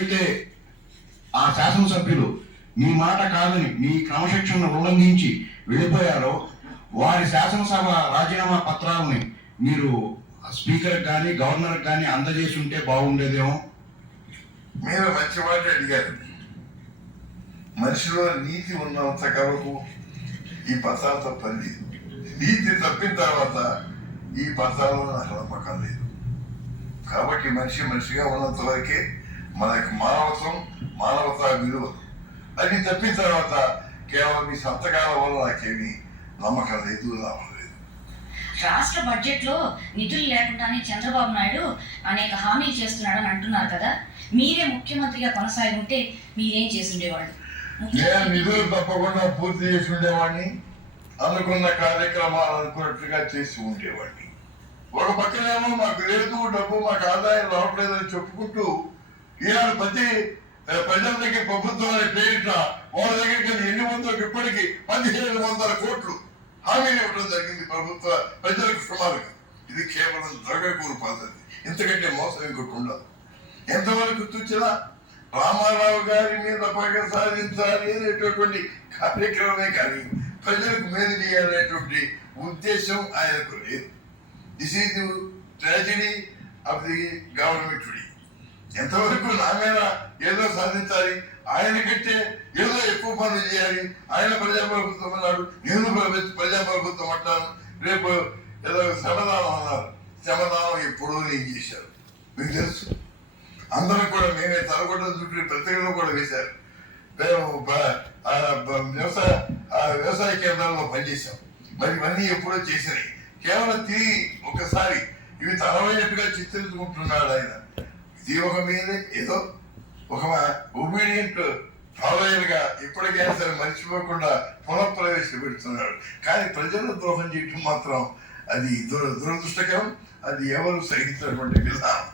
అయితే ఆ శాసనసభ్యులు మీ మాట కాదని మీ క్రమశిక్షణను ఉల్లంఘించి వెళ్ళిపోయారో వారి శాసనసభ రాజీనామా పత్రాలని మీరు స్పీకర్కి కానీ గవర్నర్కి కానీ అందజేసి ఉంటే బాగుండేదేమో. మీరు మంచి మాట అడిగారు. మనిషిలో నీతి ఉన్నంత వరకు ఈ పత్రాలతో పని లేదు. నీతి తప్పిన తర్వాత ఈ పత్రాలలో నాకు నమ్మకం లేదు. కాబట్టి మనిషిగా ఉన్నంత వరకే మనకు మానవతా విలువ. అది తప్పిన తర్వాత కేవలం ఈ సంతకాల వల్ల నాకేమీ నమ్మకం లేదు, లాభం లేదు. రాష్ట్ర బడ్జెట్ లో నిధులు లేకుండానే చంద్రబాబు నాయుడు అనేక హామీలు చేస్తున్నాడని అంటున్నారు కదా, మీరే ముఖ్యమంత్రిగా కొనసాగి ఉంటే మీరేం చేసి ఉండేవాళ్ళు? నేను నిధులు తప్పకుండా పూర్తి చేసి ఉండేవాడిని. అనుకున్న కార్యక్రమాలు అనుకున్నట్టుగా చేసి ఉండేవాడిని. ఒక పక్కనేమో మాకు లేదు డబ్బు, మాకు ఆదాయం రావట్లేదని చెప్పుకుంటూ ఈనాడు ప్రజల దగ్గర ప్రభుత్వం అనే పేరిట వాళ్ళ దగ్గరికి ఎన్ని వందలకు ఇప్పటికీ 1500 కోట్లు హామీలు ఇవ్వడం జరిగింది ప్రభుత్వ ప్రజలకు సుమారుగా. ఇది కేవలం ద్రవ్యకూరు పద్ధతి. ఇంతకంటే మోసం ఇంకొకటి ఉండదు. ఎంతవరకు చూసినా రామారావు గారి మీద పగ సాధించాలి అనేటటువంటి కార్యక్రమమే కానీ ప్రజలకు మేలు చేయాలనేటువంటి ఉద్దేశం ఆయనకు లేదు. This is the tragedy of the government today. ఎంతవరకు నా మీద ఏదో సాధించాలి, ఆయన కంటే ఏదో ఎక్కువ పనులు చేయాలి. ఆయన ప్రజాప్రభుత్వం అన్నాడు, నేను ప్రజాప్రభుత్వం అంటాను. రేపు ఏదో శ్రమదానం అన్నారు. శ్రమదానం ఎప్పుడో నేను చేశారు, మీకు తెలుసు. అందరం కూడా మేమే తలగొట్టం చుట్టూ పత్రికలు కూడా వేశారు. మేము వ్యవసాయ కేంద్రాల్లో పనిచేశాం. మరి ఇవన్నీ ఎప్పుడో చేసినాయి. కేవలం తిరిగి ఒకసారి ఇవి తలవైనట్టుగా చిత్రించుకుంటున్నాడు ఆయన. ఇది ఒక మీదే ఏదో ఒక ఒబీడియంట్ ఫాలోయర్గా ఇప్పటికైనా సరే మర్చిపోకుండా పునఃప్రవేశం పెడుతున్నాడు. కానీ ప్రజలను ద్రోహం చేయటం మాత్రం అది దురదృష్టకరం. అది ఎవరు సహించినటువంటి విధానం.